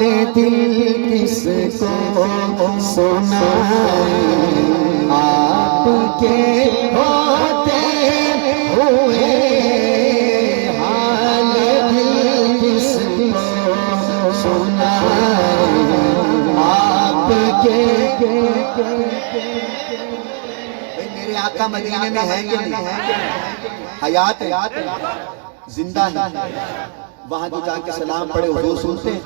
दिल किसको सुनाए, आपके होते हुए हाल दिल किसको सुनाए, आपके। मेरे आका मदीने में है कि नहीं? हयात है, जिंदा है। वहां जो जाके सलाम पढ़े हुजूर सुनते हैं,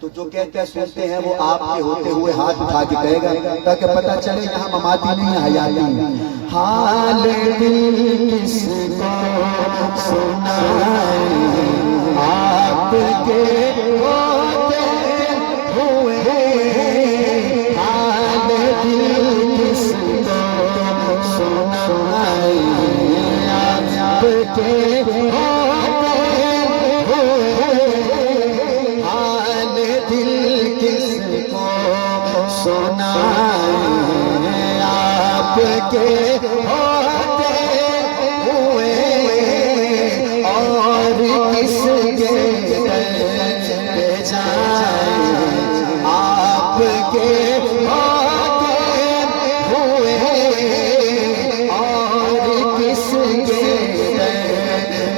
तो जो कहते हैं सुनते हैं वो आपके होते हुए हाथ उठा के कहेगा, ताकि पता चले यहाँ ममाती नहीं है, हयाती है। हाल दिल किसको सुनाए, आपके होते हुए हाल दिल किसको सुनाए, आपके सुनाए, आपके होते हुए और किसके पे जाए, आपके होते हुए और किसके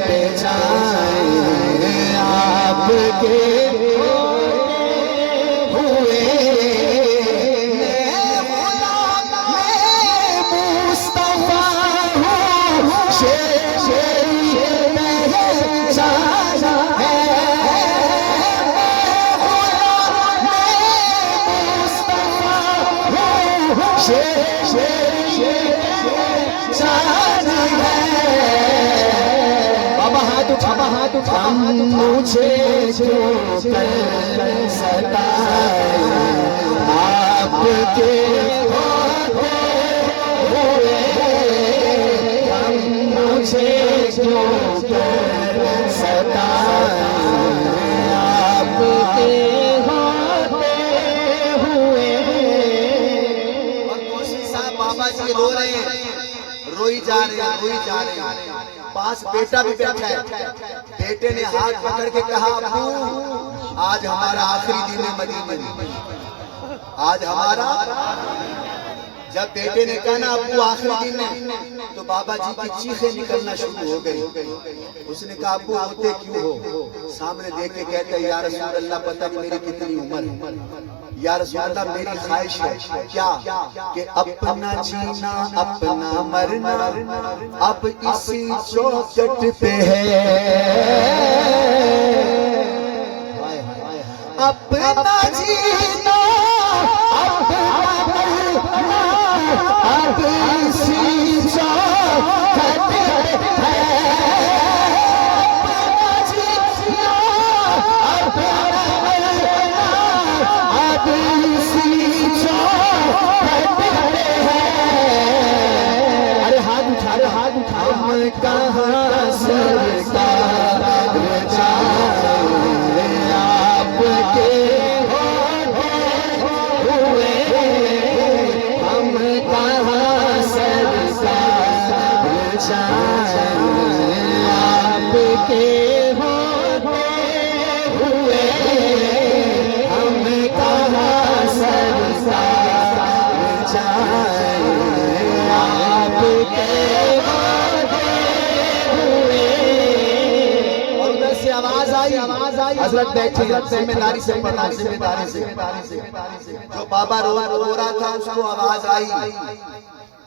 पे जाए, आपके हाथ उठा मुझे क्यों सताए, आपके होते हुए मुझे क्यों सताए, आपके होते हुए। और कौशी साहब बाबा जी रो रहे हैं, रोई जा रहे हैं, रोई जा रहे हैं। पास बेटा भी बैठा है, बेटे ने हाथ पकड़ के कहा, अब्बू आज हमारा आखिरी दिन है मदीने में, आज हमारा। जब बेटे ने कहा ना अब्बू आखिरी दिन है, तो बाबा जी की चीखें निकलना शुरू हो गई। उसने कहा अब्बू होते क्यों हो? सामने देख के कहते या रसूल अल्लाह पता नहीं मेरी कितनी उम्र है, या रसूल अल्लाह मेरी ख्वाहिश है क्या कि अपना जीना अपना मरना अब इसी चौखट पे है, अपना जीना अपना मरना अब इसी चौखट पे है, अपना जीना अपना मरना अब इसी चौखट पे है। अरे हाथ उठा, अरे हाथ उठा। हम कहाँ सरकार जाए, आपके होते हुए हम कहाँ सरकार जाए, आपके होते हुए हम कहाँ सरकार जाए, आपके होते हुए। और उधर से आवाज आई, हजरत बैठे, जिम्मेदारी से पढ़ा, जिम्मेदारी से। जो बाबा रो रहा था उसको आवाज आई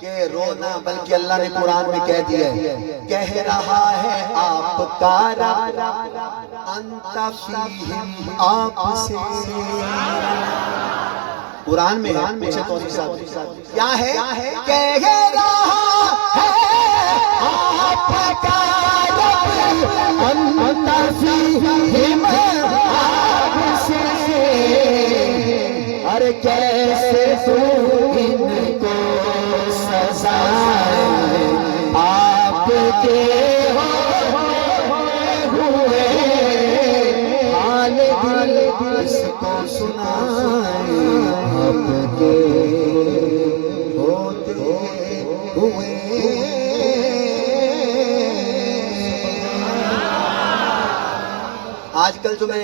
कि रोना, बल्कि अल्लाह ने कुरान में कह दिया है, कह रहा है आपका रब अंता फीहिम, आपसे। कुरान में है, मुझे कौन सी साहब क्या है? कह रहा है आपका रब अंता फीहिम, आपसे। अरे कैसे तू इनको सजाए, आपके हुए हाल दिल किसको सुनाए, आपके होते हुए। आजकल जो मैं